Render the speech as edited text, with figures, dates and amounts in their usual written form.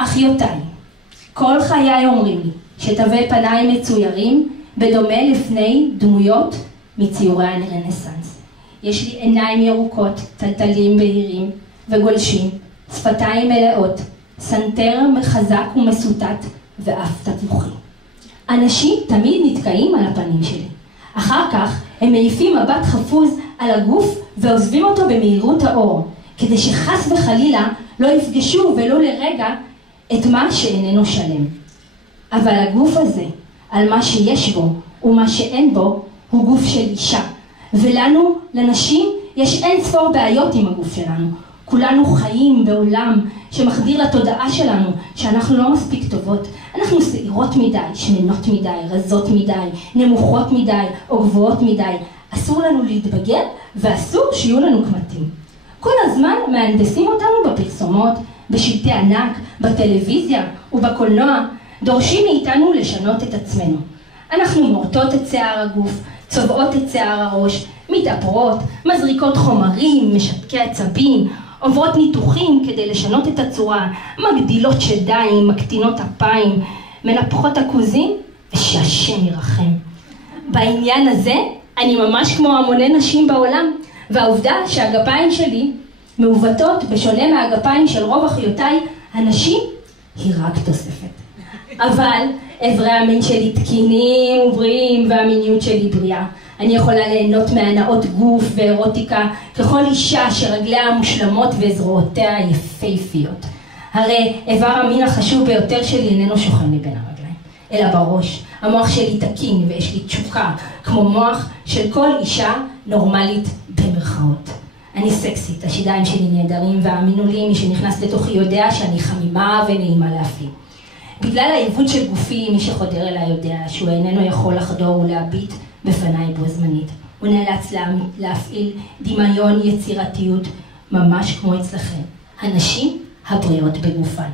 אחיותיי, כל חיי אומרים לי שתווי פניי מצוירים בדומה לפני דמויות מציורי הרנסנס. יש לי עיניים ירוקות, טלטלים בהירים וגולשים, שפתיים מלאות, סנטר חזק ומסוטט ואף תפוחי. אנשים תמיד נתקעים על הפנים שלי. אחר כך הם מעיפים מבט חפוז על הגוף ועוזבים אותו במהירות האור, כדי שחס וחלילה לא יפגשו ולא לרגע את מה שאיננו שלם. אבל הגוף הזה, על מה שיש בו ומה שאין בו, הוא גוף של אישה. ולנו, לנשים, יש אין ספור בעיות עם הגוף שלנו. כולנו חיים בעולם שמחדיר לתודעה שלנו שאנחנו לא מספיק טובות. אנחנו שעירות מדי, שמנות מדי, רזות מדי, נמוכות מדי או גבוהות מדי. אסור לנו להתבגר ואסור שיהיו לנו קמטים. כל הזמן מהנדסים אותנו בפרסומות, בשלטי ענק, בטלוויזיה ובקולנוע, דורשים מאיתנו לשנות את עצמנו. אנחנו מורטות את שיער הגוף, צובעות את שיער הראש, מתאפרות, מזריקות חומרים, משתקי עצבים, עוברות ניתוחים כדי לשנות את הצורה, מגדילות שדיים, מקטינות אפיים, מנפחות עכוזים, ושהשם ירחם. בעניין הזה אני ממש כמו המוני נשים בעולם, והעובדה שהגפיים שלי מעוותות בשונה מהגפיים של רוב אחיותיי, הנשים היא רק תוספת. אבל אברי המין שלי תקינים ובריאים והמיניות שלי בריאה. אני יכולה ליהנות מהנאות גוף ואירוטיקה ככל אישה שרגליה מושלמות וזרועותיה יפהפיות. הרי איבר המין החשוב ביותר שלי איננו שוכן לי בין הרגליים, אלא בראש. המוח שלי תקין ויש לי תשוקה, כמו מוח של כל אישה נורמלית במרכאות. אני סקסית, השדיים שלי נהדרים והאמינו לי, מי שנכנס לתוכי יודע שאני חמימה ונעימה להפליא. בגלל העיוות של גופי, מי שחודר אליי יודע שהוא איננו יכול לחדור ולהביט בפניי בו זמנית. הוא נאלץ להפעיל דמיון יצירתיות ממש כמו אצלכם, הנשים הבריאות בגופן.